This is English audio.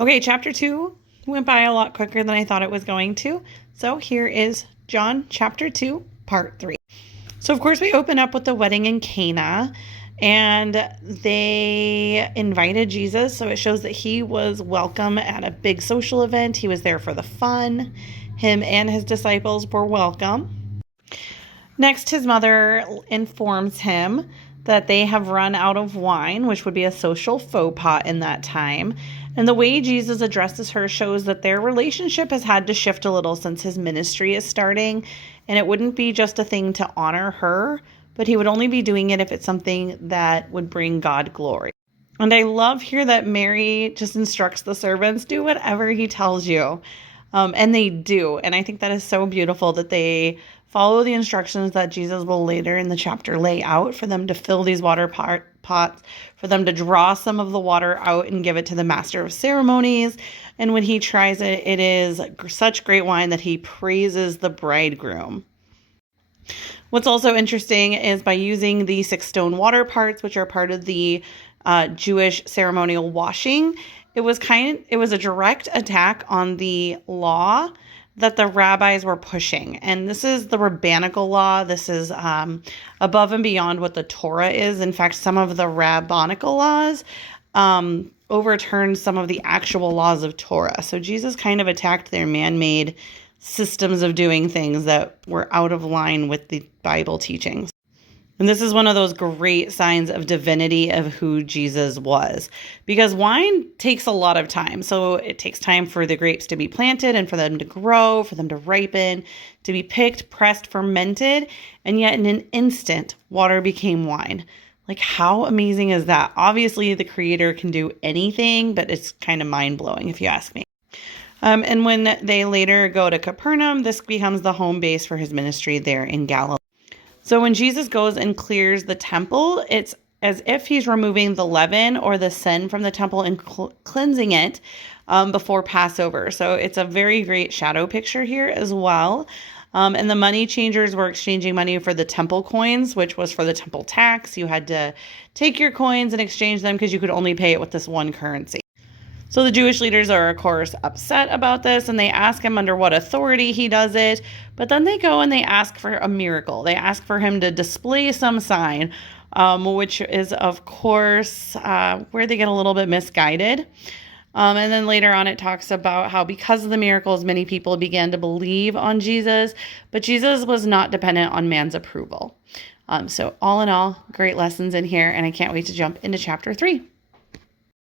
Okay, chapter 2 went by a lot quicker than I thought it was going to. So here is John chapter 2, part 3. So, of course, we open up with the wedding in Cana, and they invited Jesus. So it shows that he was welcome at a big social event. He was there for the fun. Him and his disciples were welcome. Next, his mother informs him that they have run out of wine, which would be a social faux pas in that time. And the way Jesus addresses her shows that their relationship has had to shift a little since his ministry is starting. And it wouldn't be just a thing to honor her, but he would only be doing it if it's something that would bring God glory. And I love here that Mary just instructs the servants, do whatever he tells you. And they do. And I think that is so beautiful that they follow the instructions that Jesus will later in the chapter lay out for them to fill these water pots, for them to draw some of the water out and give it to the master of ceremonies. And when he tries it, it is such great wine that he praises the bridegroom. What's also interesting is by using the 6 stone water parts, which are part of the Jewish ceremonial washing, it was a direct attack on the law that the rabbis were pushing. And this is the rabbinical law. This is above and beyond what the Torah is. In fact, some of the rabbinical laws overturned some of the actual laws of Torah. So Jesus kind of attacked their man-made systems of doing things that were out of line with the Bible teachings. And this is one of those great signs of divinity of who Jesus was, because wine takes a lot of time. So it takes time for the grapes to be planted and for them to grow, for them to ripen, to be picked, pressed, fermented. And yet in an instant, water became wine. Like, how amazing is that? Obviously, the Creator can do anything, but it's kind of mind-blowing if you ask me. And when they later go to Capernaum, this becomes the home base for his ministry there in Galilee. So when Jesus goes and clears the temple, it's as if he's removing the leaven or the sin from the temple and cleansing it before Passover. So it's a very great shadow picture here as well. And the money changers were exchanging money for the temple coins, which was for the temple tax. You had to take your coins and exchange them because you could only pay it with this one currency. So the Jewish leaders are, of course, upset about this, and they ask him under what authority he does it. But then they go and they ask for a miracle. They ask for him to display some sign, which is, of course, where they get a little bit misguided. And then later on, it talks about how because of the miracles, many people began to believe on Jesus, but Jesus was not dependent on man's approval. So all in all, great lessons in here, and I can't wait to jump into chapter 3.